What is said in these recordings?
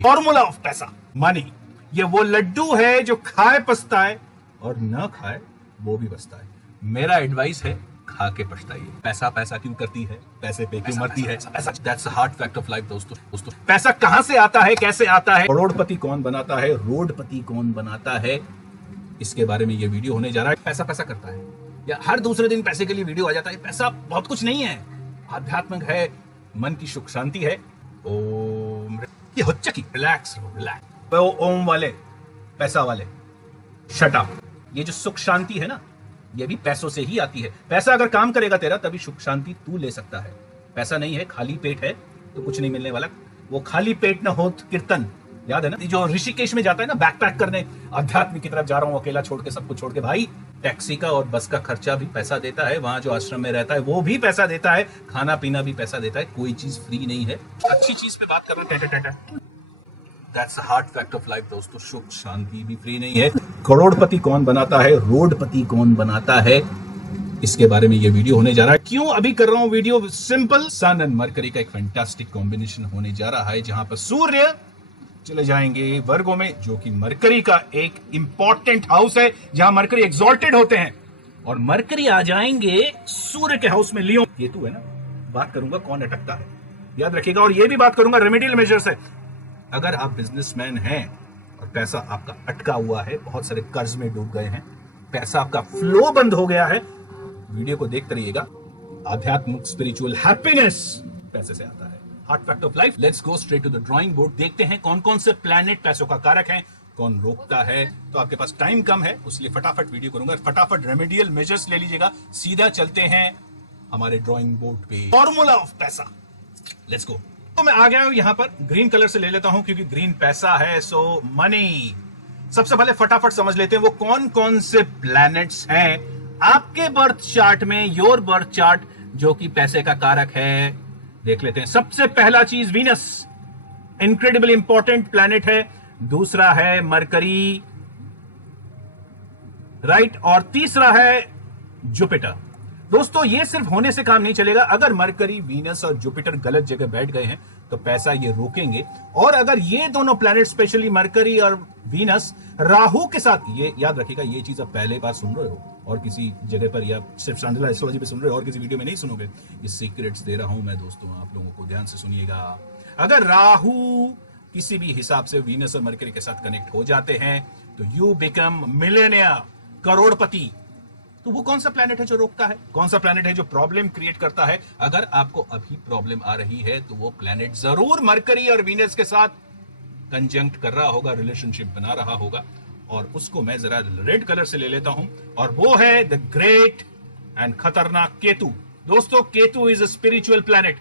Formula of पैसा money, ये वो लड्डू है जो खाए पछताए और न खाए वो भी पछताए। मेरा एडवाइस है, खा के पछताइए। पैसा पैसा क्यों करती है, पैसे पे क्यों मरती है, that's the hard fact of life दोस्तों। पैसा कहां से आता है, कैसे आता है, करोड़पति कौन बनाता है, रोडपति कौन बनाता है, इसके बारे में ये वीडियो होने जा रहा है। पैसा पैसा करता है या हर दूसरे दिन पैसे के लिए वीडियो आ जाता है। पैसा बहुत कुछ नहीं है, आध्यात्मिक है, मन की सुख शांति है। ओम, ये हो चकी, रिलैक्स रिलैक्स। वो ओम वाले, पैसा वाले, शट अप। ये जो सुख शांति है ना, ये भी पैसों से ही आती है। पैसा अगर काम करेगा तेरा, तभी सुख शांति तू ले सकता है। पैसा नहीं है, खाली पेट है तो कुछ नहीं मिलने वाला। वो खाली पेट ना हो कीर्तन, याद है ना, जो ऋषिकेश में जाता है ना बैकपैक करने, अध्यात्म की तरफ जा रहा हूं अकेला छोड़ के, सब कुछ छोड़ के। भाई टैक्सी का और बस का खर्चा भी पैसा देता है, वहां जो आश्रम में रहता है वो भी पैसा देता है, खाना पीना भी पैसा देता है, कोई चीज फ्री नहीं है। अच्छी चीज पे बात कर रहे हैं, that's the hard fact of life दोस्तों। सुख शांति भी फ्री नहीं है। करोड़पति कौन बनाता है, रोडपति कौन बनाता है, इसके बारे में ये वीडियो होने जा रहा है। क्यों अभी कर रहा हूं video, simple, sun and Mercury का एक फैंटास्टिक कॉम्बिनेशन होने जा रहा है, जहां पर सूर्य चले जाएंगे वर्गों में, जो कि मरकरी का एक इंपॉर्टेंट हाउस है, जहां मरकरी एग्जॉल्टेड होते हैं, और मरकरी आ जाएंगे सूर्य के हाउस में, लियो। केतु है ना, बात करूंगा कौन अटकता है, याद रखिएगा। और ये भी बात करूंगा रेमेडियल मेजर्स है। अगर आप बिजनेसमैन हैं और पैसा आपका अटका हुआ है, बहुत सारे कर्ज में डूब गए हैं, पैसा आपका फ्लो बंद हो गया है, वीडियो को देखते रहिएगा। आध्यात्मिक स्पिरिचुअल हैप्पीनेस पैसे से आता है, hard fact of life. Let's go straight to the drawing board. देखते हैं कौन कौन से प्लैनेट पैसों का कारक है, कौन रोकता है। तो आपके पास टाइम कम है, इसलिए फटाफट वीडियो करूंगा, फटाफट रेमेडियल मेजर्स ले लीजिएगा। सीधा चलते हैं हमारे ड्राइंग बोर्ड पे, फॉर्मूला ऑफ पैसा। Let's go. तो मैं आ गया हूं यहां पर, ग्रीन कलर से ले लेता हूं क्योंकि ग्रीन पैसा है, सो मनी। सबसे पहले फटाफट समझ लेते हैं वो कौन कौन से प्लैनेट्स हैं आपके बर्थ चार्ट में, योर बर्थ चार्ट, जो कि पैसे का कारक है। देख लेते हैं। सबसे पहला चीज वीनस, इनक्रेडिबल इंपॉर्टेंट प्लैनेट है। दूसरा है मरकरी, राइट, और तीसरा है जुपिटर। दोस्तों ये सिर्फ होने से काम नहीं चलेगा। अगर मरकरी, वीनस और जुपिटर गलत जगह बैठ गए हैं तो पैसा ये रोकेंगे। और अगर ये दोनों प्लैनेट, स्पेशली मरकरी और वीनस, राहु के साथ, ये याद रखिएगा, ये चीज आप पहले बार सुन रहे हो और किसी जगह पर, या सिर्फ शांडिला एस्ट्रोलॉजी पे सुन रहे हो और किसी वीडियो में नहीं सुनोगे। ये सीक्रेट्स दे रहा हूं मैं दोस्तों, आप लोगों को ध्यान से सुनिएगा। अगर राहु किसी भी हिसाब से वीनस और मरकरी के साथ कनेक्ट हो जाते हैं तो यू बिकम मिलियनियर, करोड़पति। तो वो कौन सा प्लैनेट है जो रोकता है, कौन सा प्लैनेट है जो प्रॉब्लम क्रिएट करता है? अगर आपको अभी प्रॉब्लम आ रही है तो वो प्लैनेट जरूर मरकरी और वीनस के साथ कंजंक्ट कर रहा होगा, रिलेशनशिप बना रहा होगा, और उसको मैं जरा रेड कलर से ले लेता हूं, और वो है द ग्रेट एंड खतरनाक केतु। दोस्तों Ketu is a spiritual planet.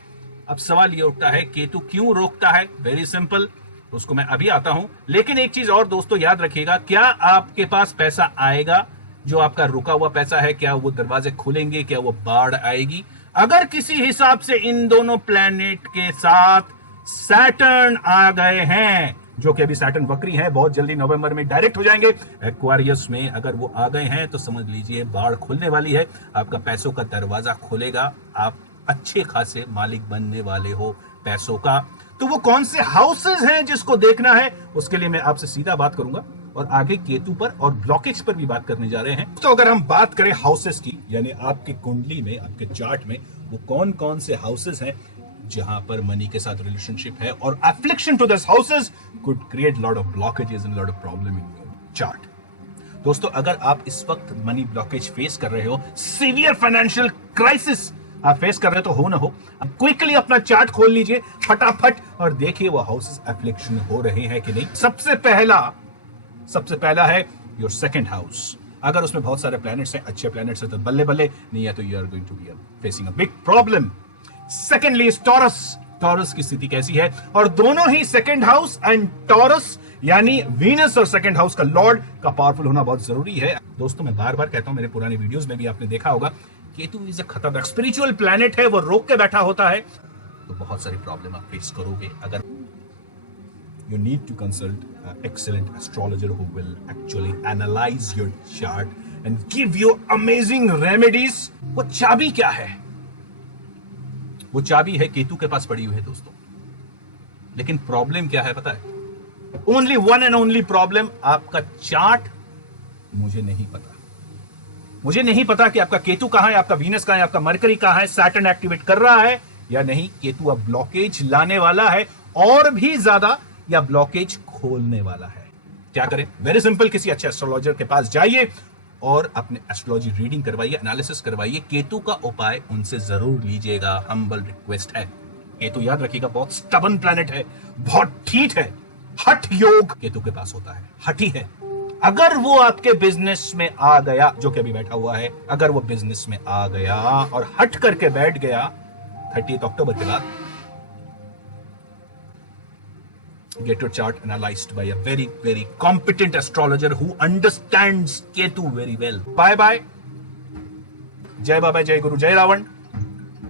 अब सवाल ये उठता है केतु क्यों रोकता है? वेरी सिंपल, उसको मैं अभी आता हूं। लेकिन एक चीज और दोस्तों याद रखिएगा, क्या आपके पास पैसा आएगा? जो आपका रुका हुआ पैसा है, क्या वो दरवाजे खुलेंगे? क्या वो बाढ़ आएगी? अगर किसी हिसाब से इन दोनों प्लैनेट के साथ सैटर्न आ गए हैं, जो कि अभी सैटर्न वक्री है, बहुत जल्दी नवंबर में डायरेक्ट हो जाएंगे एक्वारियस में, अगर वो आ गए हैं तो समझ लीजिए बाढ़ खुलने वाली है, आपका पैसों का दरवाजा खुलेगा, आप अच्छे खासे मालिक बनने वाले हो पैसों का। तो वो कौन से हाउसेस हैं जिसको देखना है, उसके लिए मैं आपसे सीधा बात करूंगा, और आगे केतु पर और ब्लॉकेज पर भी बात करने जा रहे हैं। तो अगर हम बात करें हाउसेस की, यानी आपकी कुंडली में, आपके चार्ट में वो कौन कौन से हाउसेस हैं जहां पर मनी के साथ रिलेशनशिप है, और affliction to this houses could create lot of blockages and lot of problem in your chart. दोस्तों अगर आप इस वक्त मनी ब्लॉकेज फेस कर रहे हो, सीवियर फाइनेंशियल क्राइसिस आप फेस कर रहे हो, तो हो ना हो, क्विकली अपना चार्ट खोल लीजिए फटाफट और देखिए वो हाउसेस एफ्लिक्शन हो रहे हैं कि नहीं। सबसे पहला है योर सेकंड हाउस। अगर उसमें बहुत सारे प्लैनेट्स हैं, अच्छे प्लैनेट्स हैं, तो बल्ले बल्ले, नहीं है तो you are going to be facing a big problem. Secondly is Taurus. Taurus की स्थिति कैसी है? और दोनों ही सेकंड हाउस एंड टॉरस, यानी वीनस और सेकंड हाउस का लॉर्ड का पावरफुल होना बहुत जरूरी है। दोस्तों मैं बार बार कहता हूं, मेरे पुराने वीडियोस में भी आपने देखा होगा, केतु इज अ खतरनाक स्पिरिचुअल प्लैनेट है, वो रोक के बैठा होता है, तो बहुत सारी प्रॉब्लम आप फेस करोगे। अगर you need to consult an excellent astrologer who will actually analyze your chart and give you amazing remedies। वो चाबी क्या है? वो चाबी है केतु के पास पड़ी हुई है दोस्तों। लेकिन प्रॉब्लम क्या है पता है? Only one and only problem, आपका चार्ट मुझे नहीं पता। मुझे नहीं पता कि आपका केतु कहां है, आपका वीनस कहां है, आपका मरकरी कहां है, सैटर्न एक्टिवेट कर रहा है या नहीं। केतु अब ब्लॉकेज लाने वाला है और भी ज्यादा, या ब्लॉकेज खोलने वाला है। क्या करें? वेरी सिंपल, किसी अच्छे एस्ट्रोलॉजर के पास जाइए और अपने एस्ट्रोलॉजी रीडिंग करवाइए, एनालिसिस करवाइए। केतु का उपाय उनसे जरूर लीजिएगा, हम्बल रिक्वेस्ट है। केतु याद रखिएगा बहुत स्टबन प्लैनेट है, बहुत ठीक है। हठ योग केतु के पास होता है, हठी है। अगर वो आपके बिजनेस में आ गया, जो कि अभी बैठा हुआ है, अगर वो बिजनेस में आ गया और हट करके बैठ गया 30 अक्टूबर के बाद, get your chart analyzed by a very, very competent astrologer who understands Ketu very well. Bye bye. जय बाबा, जय गुरु, जय रावण।